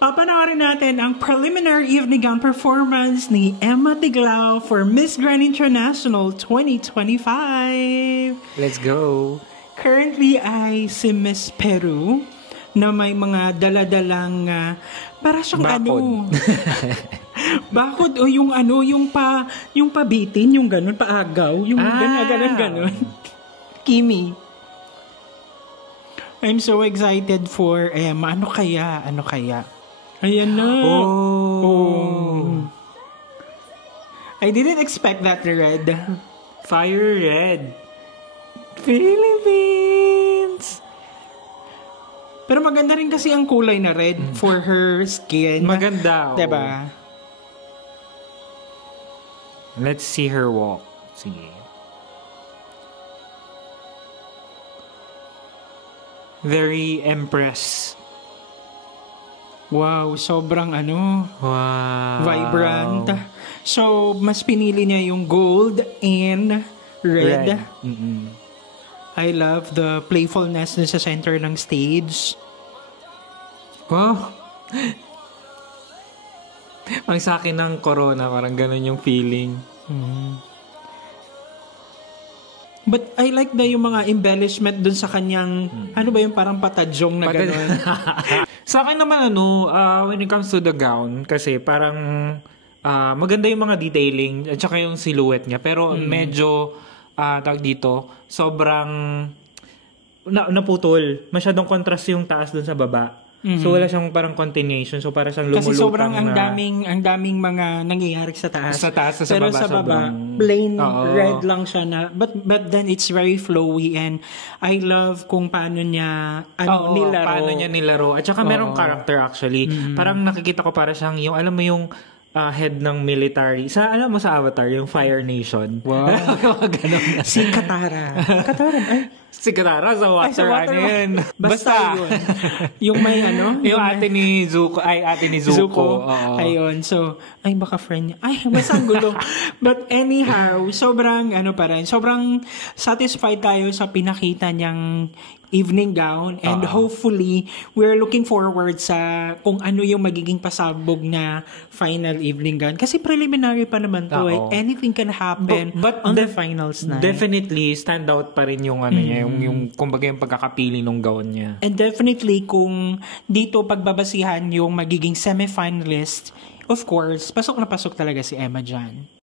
Papanoorin natin ang preliminary evening gown performance ni Emma Tiglao for Miss Grand International 2025. Let's go! Currently ay si Miss Peru na may mga daladalang para siyang bakod. Bakod o yung pabitin, yung ganun, paagaw, yung ganun. Kimi. I'm so excited for Emma. Ano kaya? Ayan na. Oh. I didn't expect that red. Fire red. Philippines. Pero maganda rin kasi ang kulay na red for her skin. Maganda. Diba? Let's see her walk. Sige. Very empress. Wow, sobrang Wow. vibrant. So, mas pinili niya yung gold and red. Mm-mm. I love the playfulness na sa center ng stage. Wow. Ang sa akin ng corona, parang ganun yung feeling. But I like yung mga embellishment dun sa kanyang, yung parang patadyong na gano'n. Sa akin naman when it comes to the gown, kasi parang maganda yung mga detailing at saka yung silhouette niya. Pero medyo, tawag dito, sobrang naputol. Masyadong contrast yung taas dun sa baba. So wala siyang parang continuation. So para siyang lumulutang. Kasi sobrang ang daming mga nangyayari sa taas. Sa taas, sa pero baba. Sa baba, sobrang, plain red lang siya na. But then it's very flowy and I love kung paano niya nilaro. Paano niya nilaro. At saka merong character actually. Parang nakikita ko para siyang yung, alam mo yung head ng military. Alam mo sa Avatar, yung Fire Nation. Wow. Ganun. Si Katara. Si Katara sa water, yun. Basta yun. Yung may yung ate ni Zuko. Ayun. So, baka friend niya. Basta ang gulo. But anyhow, sobrang sobrang satisfied tayo sa pinakita niyang evening gown and hopefully we're looking forward sa kung ano yung magiging pasabog na final evening gown kasi preliminary pa naman to anything can happen but on the finals night. Definitely stand out pa rin yung niya yung kumbaga yung pagkakapili ng gown niya, and definitely kung dito pagbabasihan yung magiging semi-finalist, of course pasok na pasok talaga si Emma dyan.